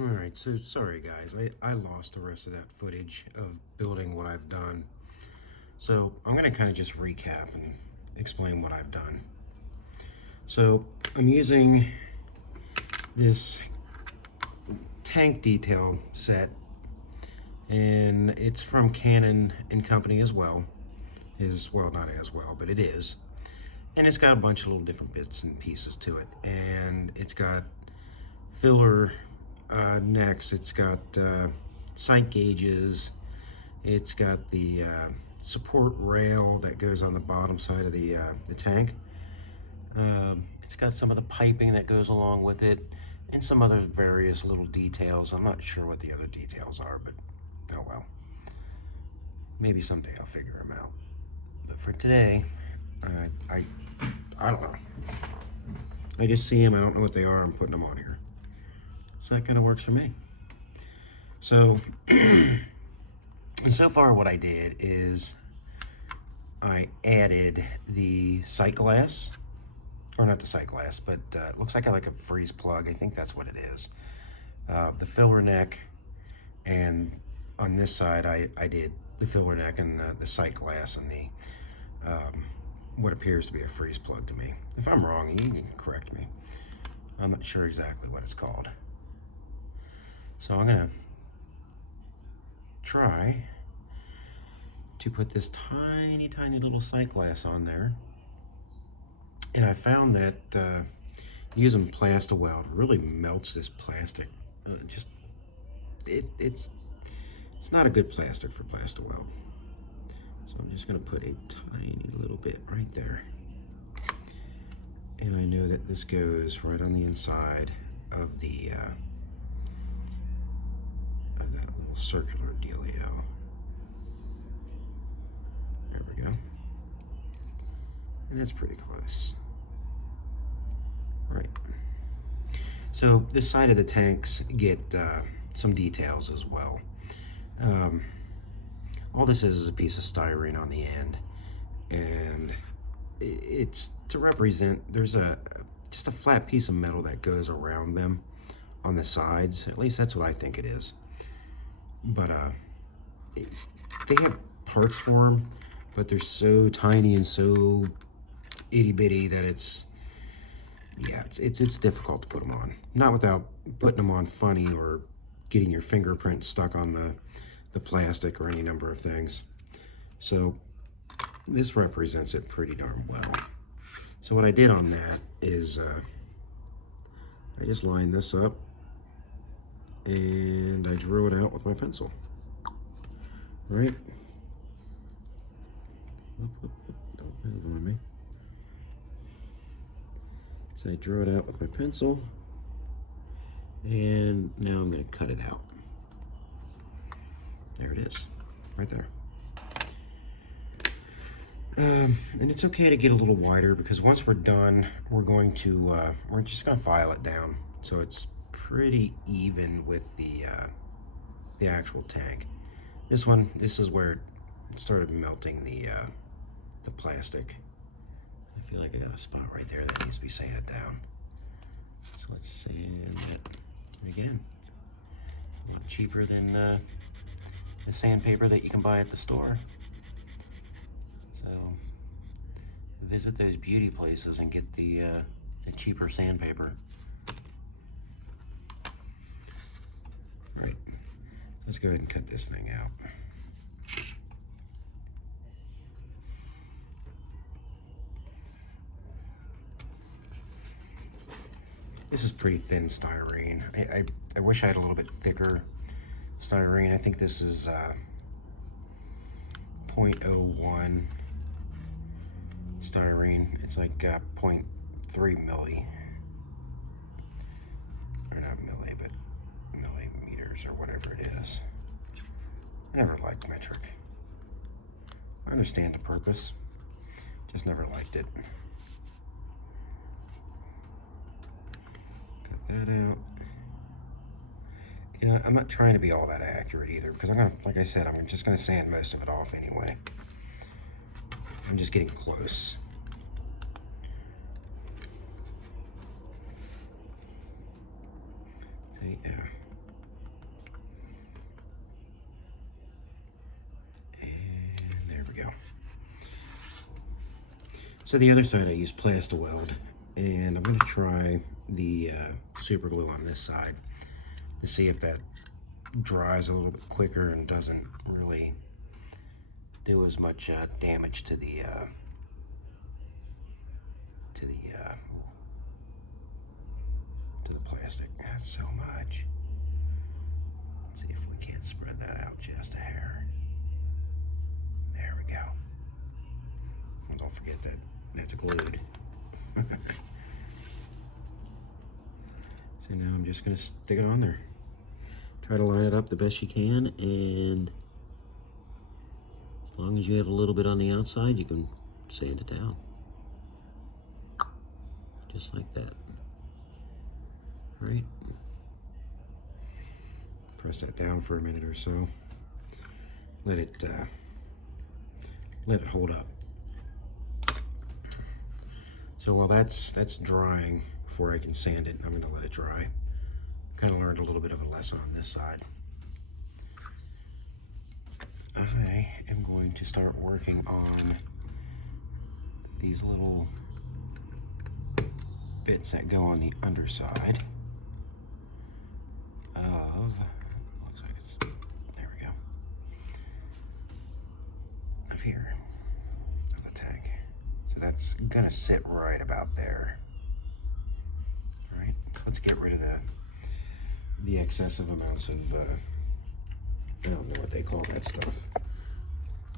Alright, so sorry guys, I lost the rest of that footage of building what I've done. So I'm going to kind of just recap and explain what I've done. So I'm using this tank detail set, and it's from Canon and Company as well. Well, not as well, but it is. And it's got a bunch of little different bits and pieces to it. And it's got filler necks, it's got sight gauges, it's got the support rail that goes on the bottom side of the tank. It's got some of the piping that goes along with it, and some other various little details. I'm not sure what the other details are, but oh well. Maybe someday I'll figure them out. But for today, I don't know. I just see them. I don't know what they are. I'm putting them on here. So that kind of works for me. So, and so far what I did is I added the sight glass, or not the sight glass, but it looks like a freeze plug. I think that's what it is. The filler neck, and on this side I did the filler neck and the sight glass and the what appears to be a freeze plug to me. If I'm wrong, you can correct me. I'm not sure exactly what it's called. So I'm gonna try to put this tiny little sight glass on there. And I found that using Plasti-Weld really melts this plastic. Just it's not a good plastic for Plasti-Weld. So I'm just going to put a tiny little bit right there. And I know that this goes right on the inside of that little circular dealio. There we go. And that's pretty close. Right. So this side of the tanks get some details as well. All this is a piece of styrene on the end, and it's to represent, there's just a flat piece of metal that goes around them on the sides. At least that's what I think it is. But they have parts for them, but they're so tiny and so itty bitty that it's difficult to put them on. Not without putting them on funny or getting your fingerprint stuck on the plastic or any number of things. So this represents it pretty darn well. So what I did on that is I just lined this up and I drew it out with my pencil. Right? Don't move on me. So I drew it out with my pencil, and now I'm going to cut it out. There it is, right there. And it's okay to get a little wider, because once we're done, we're just going to file it down so it's pretty even with the actual tank. This is where it started melting the plastic. I feel like I got a spot right there that needs to be sanded down. So let's sand it again. A lot cheaper than the sandpaper that you can buy at the store. So visit those beauty places and get the cheaper sandpaper. All right, let's go ahead and cut this thing out. This is pretty thin styrene. I wish I had a little bit thicker styrene. I think this is 0.01 styrene. It's like 0.3 milli. Or not milli, but millimeters or whatever it is. I never liked metric. I understand the purpose, just never liked it. Cut that out. You know, I'm not trying to be all that accurate either, because like I said, I'm just gonna sand most of it off anyway. I'm just getting close. So yeah, So the other side I use Plastaweld, and I'm going to try the super glue on this side to see if that dries a little bit quicker and doesn't really do as much damage to the plastic. That's so much. Let's see if we can't spread that out just a hair. There we go. Well, don't forget that it's glued. So now I'm just going to stick it on there. Try to line it up the best you can, and as long as you have a little bit on the outside, you can sand it down. Just like that. Right? Press that down for a minute or so. Let it hold up. So while that's drying, before I can sand it, I'm going to let it dry. Kind of learned a little bit of a lesson on this side. I am going to start working on these little bits that go on the underside of, looks like it's, there we go, of here, of the tank. So that's gonna sit right about there. All right, so let's get rid of the excessive amounts of, I don't know what they call that stuff.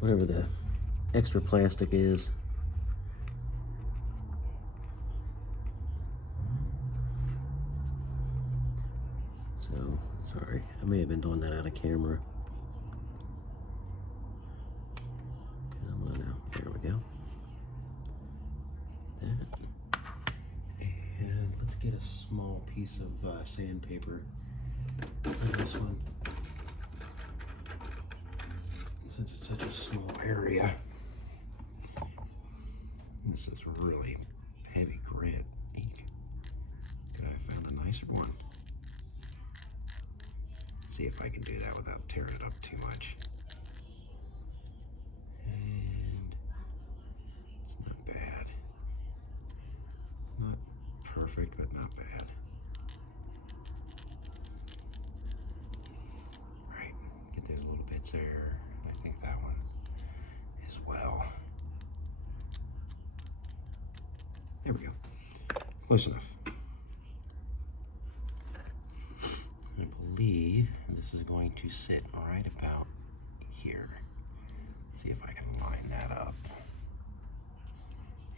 Whatever the extra plastic is. So, sorry, I may have been doing that out of camera. Come on now, there we go. That. And let's get a small piece of sandpaper on this one. Since it's such a small area. This is really heavy grit. Could I have found a nicer one? See if I can do that without tearing it up too much. And it's not bad. Not perfect, but not bad. Right, get those little bits there. I think that one as well. There we go. Close enough. I believe this is going to sit right about here. See if I can line that up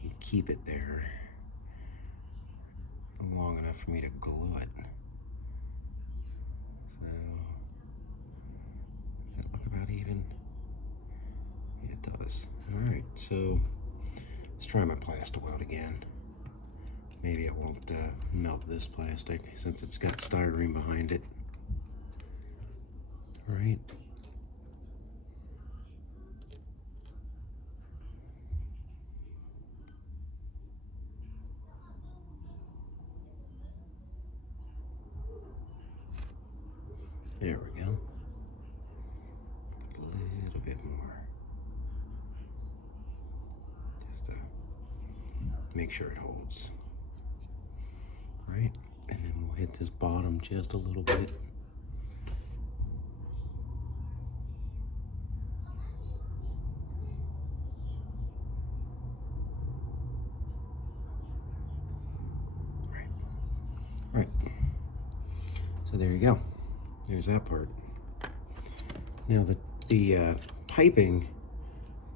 and keep it there long enough for me to glue it. So, does that look about even? Yeah, it does. All right, so let's try my Plastaweld again. Maybe it won't melt this plastic since it's got styrene behind it. Right. There we go. A little bit more. Just to make sure it holds. Right, and then we'll hit this bottom just a little bit. Right. So there you go. There's that part. Now the piping,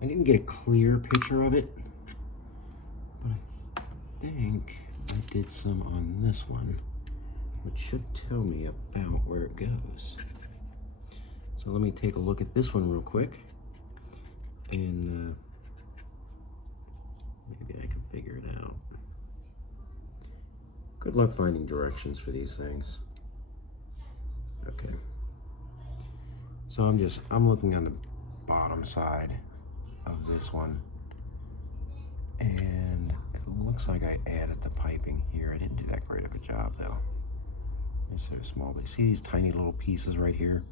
I didn't get a clear picture of it, but I think I did some on this one, which should tell me about where it goes. So let me take a look at this one real quick, and maybe I can figure it out. Good luck finding directions for these things. Okay. So I'm looking on the bottom side of this one, and it looks like I added the piping here. I didn't do that great of a job though. They're so small, but see these tiny little pieces right here?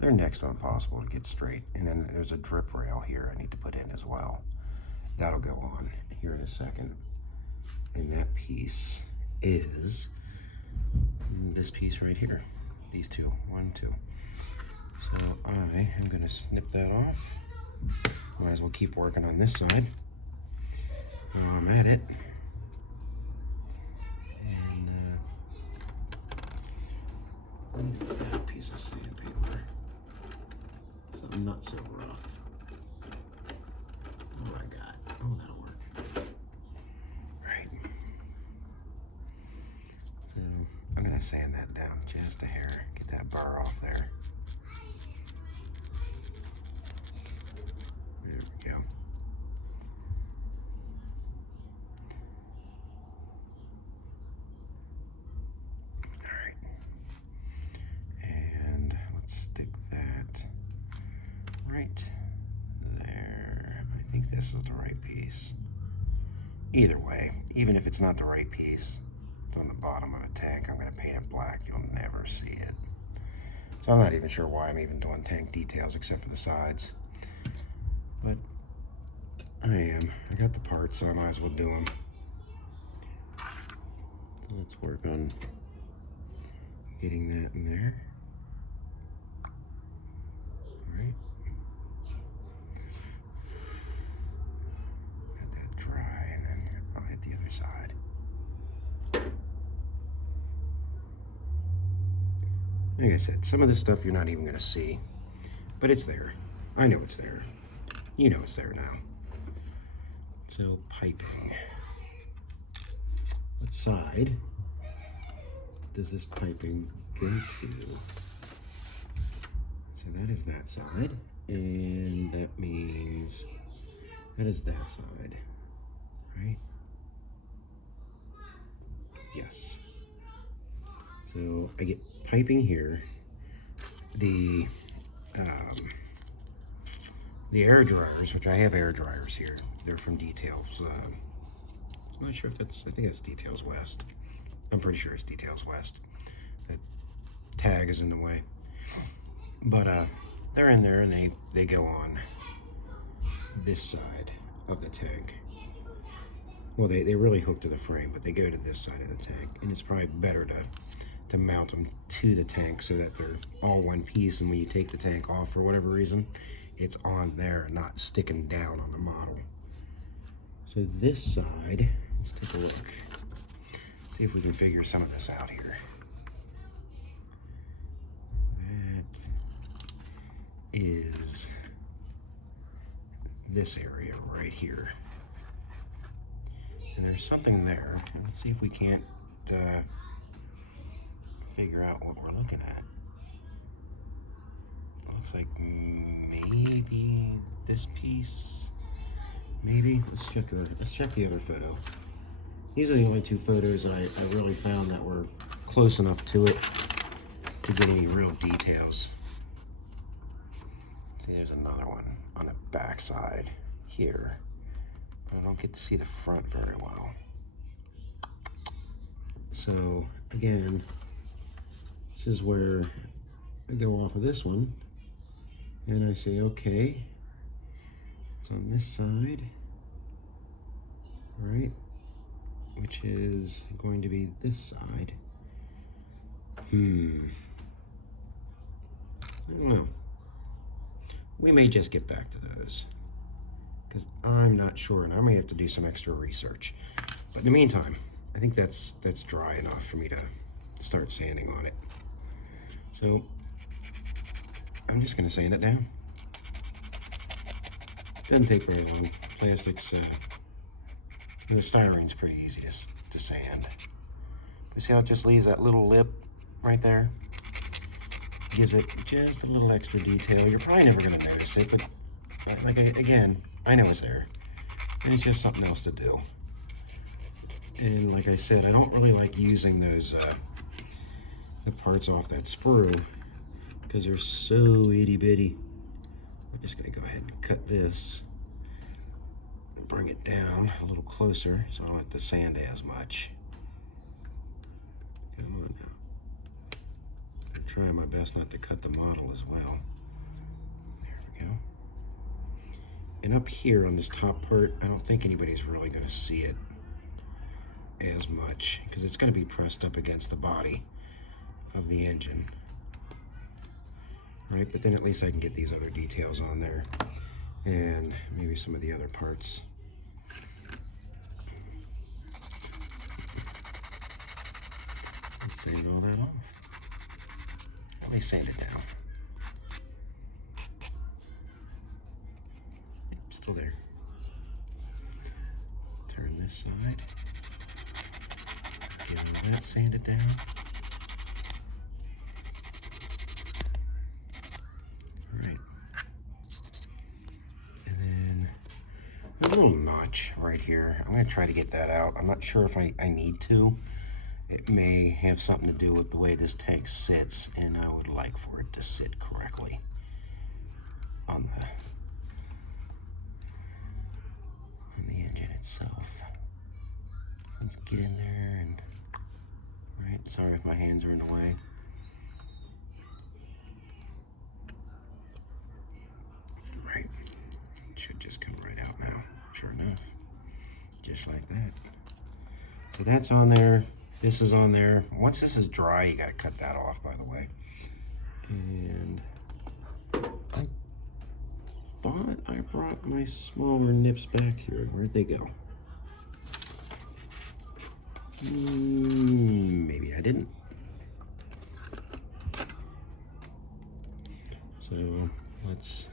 They're next to impossible to get straight. And then there's a drip rail here I need to put in as well. That'll go on here in a second. And that piece is this piece right here. These two, 1, 2. So I am going to snip that off. Might as well keep working on this side while I'm at it. And that piece of sandpaper. Something not so rough. What do I got? Oh, that'll work. Right. So I'm going to sand that down just a hair. Get that burr off there. There we go. Right there. I think this is the right piece. Either way, even if it's not the right piece, it's on the bottom of a tank. I'm going to paint it black. You'll never see it. So I'm not even sure why I'm even doing tank details except for the sides. But I am. I got the parts, so I might as well do them. So let's work on getting that in there. All right. Let that dry, and then I'll hit the other side. Like I said, some of this stuff you're not even going to see, but it's there. I know it's there. You know it's there now. So piping. What side does this piping go to? So that is that side, and that means that is that side, right? Yes. So I get piping here. The air dryers, which I have air dryers here, they're from Details. I'm not sure if it's, I think it's Details West. I'm pretty sure it's Details West. That tag is in the way. But they're in there, and they go on this side of the tank. Well, they really hook to the frame, but they go to this side of the tank, and it's probably better to mount them to the tank so that they're all one piece, and when you take the tank off for whatever reason, it's on there and not sticking down on the model. So this side, let's take a look. See if we can figure some of this out here. That is this area right here. And there's something there. Let's see if we can't figure out what we're looking at. It looks like maybe this piece. Maybe. Let's check the other photo. These are the only two photos I really found that were close enough to it to get any real details. See, there's another one on the back side here. I don't get to see the front very well. So again, this is where I go off of this one and I say, okay, it's on this side, right? Which is going to be this side. I don't know. We may just get back to those because I'm not sure, and I may have to do some extra research. But in the meantime, I think that's dry enough for me to start sanding on it. So I'm just going to sand it down. Doesn't take very long. Plastics, the styrene's pretty easy to sand. But see how it just leaves that little lip right there? Gives it just a little extra detail. You're probably never going to notice it, but again, I know it's there. And it's just something else to do. And like I said, I don't really like using those the parts off that sprue because they're so itty bitty. I'm just going to go ahead and cut this and bring it down a little closer so I don't have to sand as much. Come on now. I'm trying my best not to cut the model as well. There we go. And up here on this top part, I don't think anybody's really going to see it as much because it's going to be pressed up against the body of the engine. Right, but then at least I can get these other details on there and maybe some of the other parts. Let's sand all that off. Let me sand it down. Yep, still there. Turn this side. Get all that sanded down. Right. And then a little notch right here. I'm going to try to get that out. I'm not sure if I need to. It may have something to do with the way this tank sits, and I would like for it to sit correctly on the engine itself. Let's get in there and, right, sorry if my hands are in the way. Right, it should just come right out now, sure enough, just like that. So that's on there, this is on there. Once this is dry, you gotta cut that off, by the way. And I thought I brought my smaller nips back here. Where'd they go? Maybe I didn't. So let's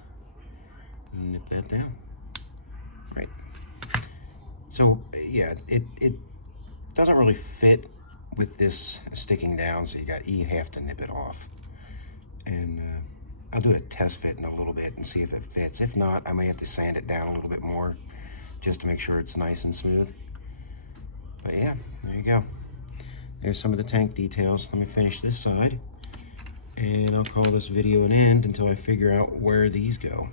nip that down. Right. So yeah, it doesn't really fit with this sticking down, so you have to nip it off. And I'll do a test fit in a little bit and see if it fits. If not, I may have to sand it down a little bit more just to make sure it's nice and smooth. But yeah, there you go. There's some of the tank details. Let me finish this side, and I'll call this video an end until I figure out where these go.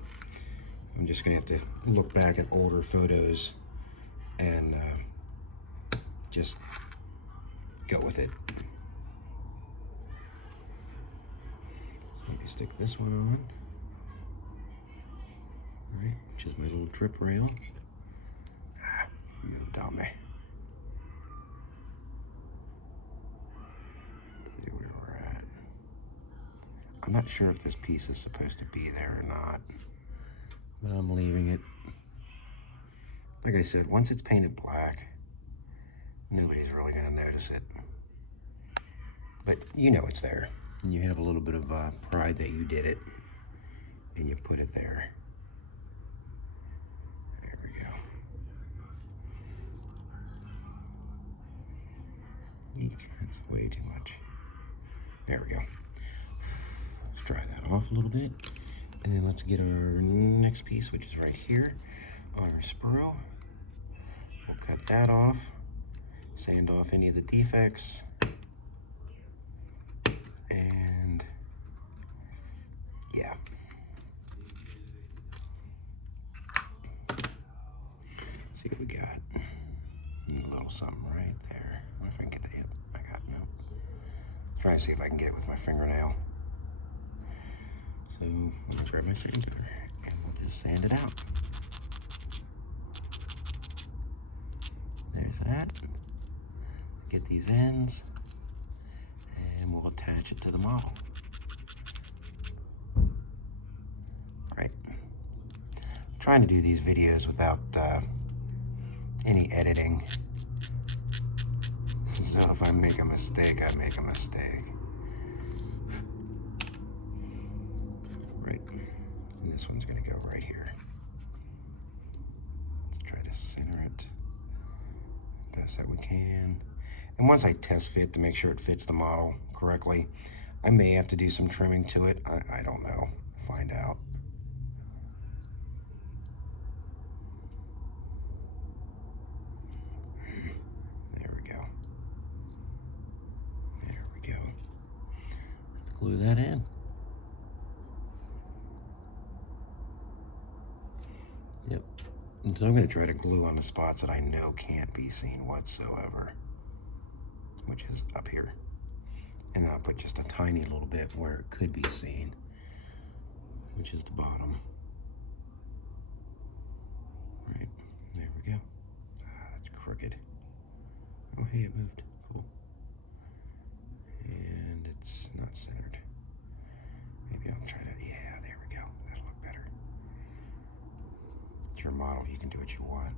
I'm just gonna have to look back at older photos and just go with it. Let me stick this one on. All right, which is my little trip rail. Moved on me. See where we're at. I'm not sure if this piece is supposed to be there or not, but I'm leaving it. Like I said, once it's painted black, nobody's really gonna notice it. But you know it's there. And you have a little bit of pride that you did it, and you put it there. There we go. Eek, that's way too much. There we go. Let's dry that off a little bit. And then let's get our next piece, which is right here on our sprue. We'll cut that off, sand off any of the defects, and yeah. See what we got. A little something right there. I wonder if I can get that. Yep, I got it. Nope. Trying to see if I can get it with my fingernail. So let me grab my sander and we'll just sand it out. There's that. Get these ends and we'll attach it to the model. Right. I'm trying to do these videos without any editing. So if I make a mistake, I make a mistake. Right. And this one's gonna go right here. Let's try to center it best that we can. And once I test fit to make sure it fits the model correctly, I may have to do some trimming to it. I don't know. Find out. There we go. There we go. Let's glue that in. Yep. And so I'm going to try to glue on the spots that I know can't be seen whatsoever, which is up here. And then I'll put just a tiny little bit where it could be seen, which is the bottom. Right, there we go. Ah, that's crooked. Oh, hey, it moved. Cool. And it's not centered. Maybe I'll try to, yeah, there we go. That'll look better. It's your model, you can do what you want.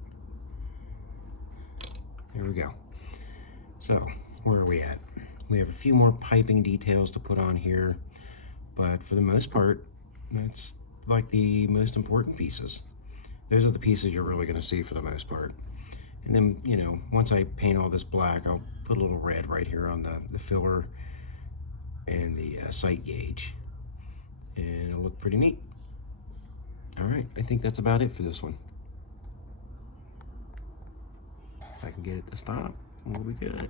There we go. So, where are we at? We have a few more piping details to put on here, but for the most part, that's like the most important pieces. Those are the pieces you're really going to see for the most part. And then, you know, once I paint all this black, I'll put a little red right here on the filler and the sight gauge. And it'll look pretty neat. All right, I think that's about it for this one. If I can get it to stop, we'll be good.